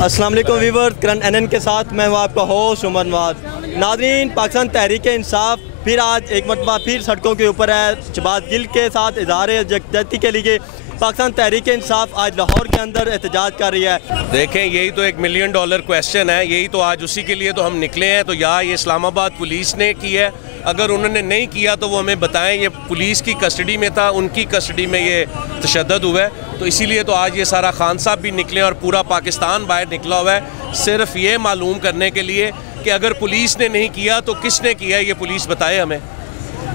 अस्सलाम वालेकुम viewers, current NN के साथ मैं हूँ आपका होस्ट उमर नवाज। नाज़रीन, पाकिस्तान तहरीक इंसाफ फिर आज एक मरतबा फिर सड़कों के ऊपर है। शहबाज गिल के साथ इज़हार यकजहती के लिए पाकिस्तान तहरीक इंसाफ आज लाहौर के अंदर एहतजाज कर रही है। देखें, यही तो $1 मिलियन क्वेश्चन है, यही तो आज उसी के लिए तो हम निकले हैं। तो या ये इस्लामाबाद पुलिस ने की है, अगर उन्होंने नहीं किया तो वो हमें बताएं। ये पुलिस की कस्टडी में था, उनकी कस्टडी में ये तशद्दुद हुआ है, तो इसीलिए तो आज ये सारा खान साहब भी निकले और पूरा पाकिस्तान बाहर निकला हुआ है, सिर्फ ये मालूम करने के लिए कि अगर पुलिस ने नहीं किया तो किसने किया, ये पुलिस बताए हमें।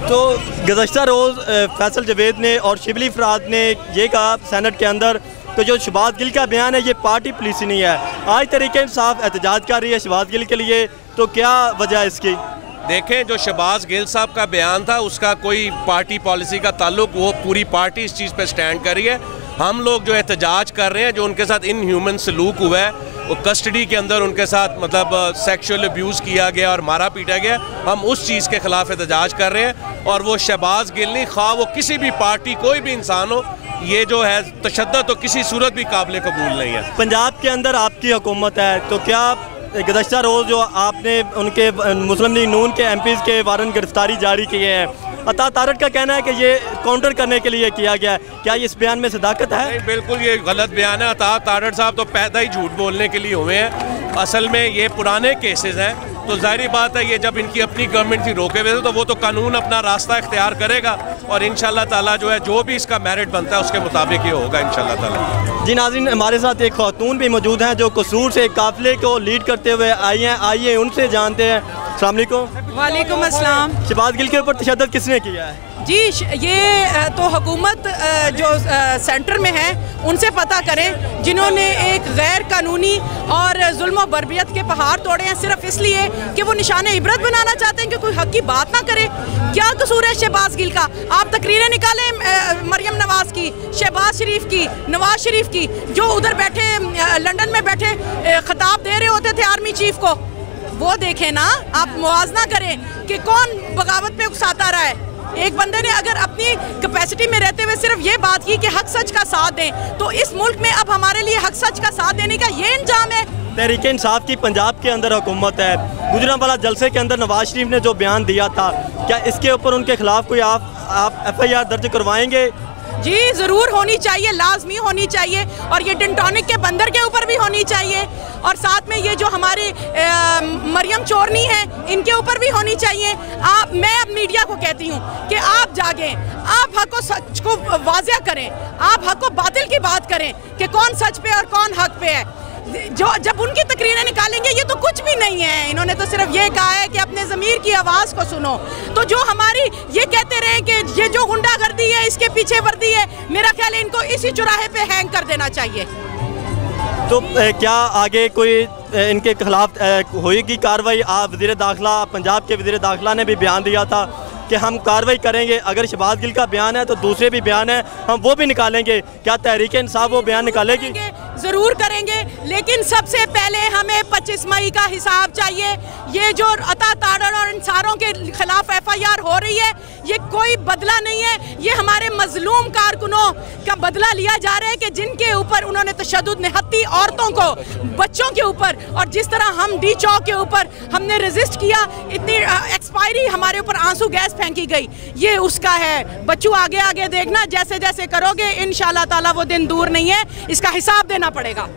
तो गुज़श्ता रोज़ फैसल जवेद ने और शिबली फराद ने ये कहा सेनेट के अंदर कि जो शहबाज गिल का बयान है ये पार्टी पुलिसी नहीं है। आज तहरीक इंसाफ एहतजाज कर रही है शहबाज गिल के लिए, तो क्या वजह है इसकी? देखें, जो शहबाज गिल साहब का बयान था उसका कोई पार्टी पॉलिसी का ताल्लुक, वो पूरी पार्टी इस चीज़ पे स्टैंड कर रही है। हम लोग जो एहतजाज कर रहे हैं, जो उनके साथ इनह्यूमन सलूक हुआ है, वो कस्टडी के अंदर उनके साथ मतलब सेक्सुअल अब्यूज़ किया गया और मारा पीटा गया, हम उस चीज़ के ख़िलाफ़ एहतजाज कर रहे हैं। और वो शहबाज गिल नहीं, खा वो किसी भी पार्टी कोई भी इंसान हो, ये जो है तशद्दुद तो किसी सूरत भी काबिल कबूल नहीं है। पंजाब के अंदर आपकी हुकूमत है, तो क्या गुज़श्ता रोज़ जो आपने उनके मुस्लिम लीग नून के MPs के वारंट गिरफ्तारी जारी किए हैं, अता तारड़ का कहना है कि ये काउंटर करने के लिए किया गया है, क्या इस बयान में सदाकत है? नहीं, बिल्कुल ये गलत बयान है। अता तारड़ साहब तो पैदा ही झूठ बोलने के लिए हुए हैं। असल में ये पुराने केसेस हैं, तो जाहिर बात है ये जब इनकी अपनी गवर्नमेंट थी रोके हुए थे, तो वो तो कानून अपना रास्ता इख्तियार करेगा और इंशाल्लाह ताला जो है जो भी इसका मेरिट बनता है उसके मुताबिक ये होगा इंशाल्लाह ताला। जी नाज़रीन, हमारे साथ एक खातून भी मौजूद हैं जो कसूर से काफिले को लीड करते हुए आई हैं। आइए उनसे जानते हैं। अस्सलाम वालेकुम। वालेकुम अस्सलाम। शहबाज गिल के ऊपर तशद्दुद किसने किया है? जी, ये तो हुकूमत जो सेंटर में है उनसे पता करें, जिन्होंने एक गैर कानूनी और जुल्म और बर्बियत के पहाड़ तोड़े हैं सिर्फ इसलिए कि वो निशान इबरत बनाना चाहते हैं कि कोई हक की बात ना करे। क्या कसूर है शहबाज गिल का? आप तकरीरें निकालें मरियम नवाज की, शहबाज शरीफ की, नवाज शरीफ की, जो उधर बैठे लंदन में बैठे खिताब दे रहे होते थे आर्मी चीफ को, वो देखें ना। आप मुआवजा करें कि कौन बगावत पे उकसाता रहा है। एक बंदे ने अगर अपनी कैपेसिटी में रहते हुए सिर्फ ये बात की कि हक सच का साथ दें, तो इस मुल्क में अब हमारे लिए हक सच का साथ देने का ये इंजाम है। तहरीक इंसाफ की पंजाब के अंदर हुकूमत है। गुजरांवाला जलसे के अंदर नवाज शरीफ ने जो बयान दिया था, क्या इसके ऊपर उनके खिलाफ कोई आप FIR दर्ज करवाएंगे? जी, ज़रूर होनी चाहिए, लाजमी होनी चाहिए, और ये डिंटोनिक के बंदर के ऊपर भी होनी चाहिए, और साथ में ये जो हमारे मरियम चोरनी है इनके ऊपर भी होनी चाहिए। मैं अब मीडिया को कहती हूँ कि आप जागें, आप हक को सच को वाज़ेह करें, आप हक को बातिल की बात करें कि कौन सच पे और कौन हक पे है। जो जब उनकी तकरीरें निकालेंगे, ये तो कुछ भी नहीं है, इन्होंने तो सिर्फ ये कहा है कि अपने ज़मीर की आवाज़ को सुनो। तो जो हमारी ये कहते रहे कि ये जो गुंडागर्दी है इसके पीछे वर्दी है, मेरा ख्याल है इनको इसी चौराहे पे हैंग कर देना चाहिए। तो क्या आगे कोई इनके खिलाफ होएगी कार्रवाई? आप वज़ीर दाखिला, पंजाब के वज़ीर दाखिला ने भी बयान दिया था कि हम कार्रवाई करेंगे। अगर शहबाज गिल का बयान है तो दूसरे भी बयान है, हम वो भी निकालेंगे। क्या तहरीक इंसाफ वो बयान निकालेगी? ज़रूर करेंगे, लेकिन सबसे पहले हमें 25 मई का हिसाब चाहिए। ये जो अता तारड़ और इंसारों के खिलाफ FIR हो रही है, ये कोई बदला नहीं है, ये हमारे मजलूम कारकुनों का बदला लिया जा रहा है कि जिनके ऊपर उन्होंने तशद्दुद निहत्ती औरतों को, बच्चों के ऊपर, और जिस तरह हम D चौक के ऊपर हमने रेजिस्ट किया, इतनी एक्सपायरी हमारे ऊपर आंसू गैस फेंकी गई, ये उसका है। बच्चों, आगे आगे देखना, जैसे जैसे करोगे इंशाल्लाह ताला वो दिन दूर नहीं है, इसका हिसाब देना पड़ेगा।